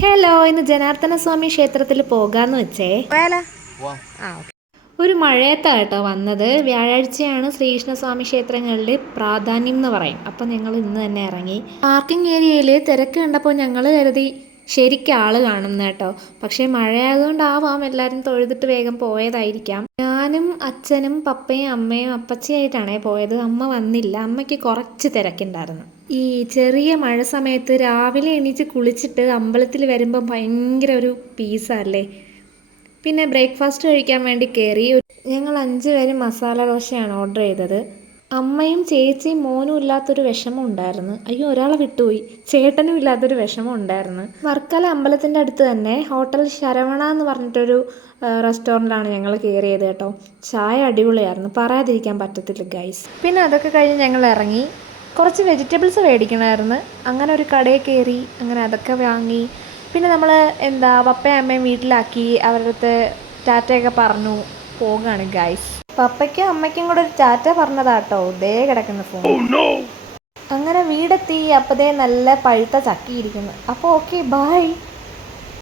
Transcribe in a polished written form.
Hello, ഇന്ന് ജനാർദ്ദന സ്വാമി ക്ഷേത്രത്തിൽ പോകാന്ന് വെച്ചേ. ഒരു മഴയത്താണ് കേട്ടോ വന്നത്. വ്യാഴാഴ്ചയാണ് ശ്രീകൃഷ്ണസ്വാമി ക്ഷേത്രങ്ങളിൽ പ്രാധാന്യം എന്ന് പറയും. അപ്പം ഞങ്ങൾ ഇന്ന് തന്നെ ഇറങ്ങി. പാർക്കിംഗ് ഏരിയയിൽ തിരക്ക് കണ്ടപ്പോൾ ഞങ്ങൾ കരുതി ശരിക്കും ആള് കാണുന്ന കേട്ടോ. പക്ഷേ മഴയായതുകൊണ്ടാവാം എല്ലാവരും തൊഴുതിട്ട് വേഗം പോയതായിരിക്കാം. ഞാനും അച്ഛനും പപ്പയും അമ്മയും അപ്പച്ചിയായിട്ടാണേ പോയത്. അമ്മ വന്നില്ല, അമ്മയ്ക്ക് കുറച്ച് തിരക്കുണ്ടായിരുന്നു. ഈ ചെറിയ മഴ സമയത്ത് രാവിലെ എണീച്ച് കുളിച്ചിട്ട് അമ്പലത്തിൽ വരുമ്പോൾ ഭയങ്കര ഒരു പീസല്ലേ. പിന്നെ ബ്രേക്ക്ഫാസ്റ്റ് കഴിക്കാൻ വേണ്ടി കയറി. ഞങ്ങൾ 5 പേരും മസാല ദോശയാണ് ഓർഡർ ചെയ്തത്. അമ്മയും ചേച്ചിയും മോനും ഇല്ലാത്തൊരു വിഷമം ഉണ്ടായിരുന്നു. അയ്യോ, ഒരാളെ വിട്ടുപോയി, ചേട്ടനും ഇല്ലാത്തൊരു വിഷമം ഉണ്ടായിരുന്നു. വർക്കല അമ്പലത്തിൻ്റെ അടുത്ത് തന്നെ ഹോട്ടൽ ശരവണ എന്ന് പറഞ്ഞിട്ടൊരു റെസ്റ്റോറൻറ്റാണ് ഞങ്ങൾ കയറിയത് കേട്ടോ. ചായ അടിപൊളിയായിരുന്നു, പറയാതിരിക്കാൻ പറ്റത്തില്ല ഗൈസ്. പിന്നെ അതൊക്കെ കഴിഞ്ഞ് ഞങ്ങൾ ഇറങ്ങി. കുറച്ച് വെജിറ്റബിൾസ് മേടിക്കണമായിരുന്നു. അങ്ങനെ ഒരു കടയിൽ കയറി, അങ്ങനെ അതൊക്കെ വാങ്ങി. പിന്നെ നമ്മൾ പപ്പയും അമ്മയും വീട്ടിലാക്കി, അവരുടെ അടുത്ത് ടാറ്റയൊക്കെ പറഞ്ഞു പോകുകയാണ് ഗൈസ്. പപ്പയ്ക്കും അമ്മയ്ക്കും കൂടെ ഒരു ടാറ്റ പറഞ്ഞതാട്ടോ, ദേ കിടക്കുന്ന ഫോൺ. അങ്ങനെ വീടെത്തി. അപ്പതേ നല്ല പഴുത്ത ചക്കിയിരിക്കുന്നു. അപ്പോൾ ഓക്കെ, ബൈ.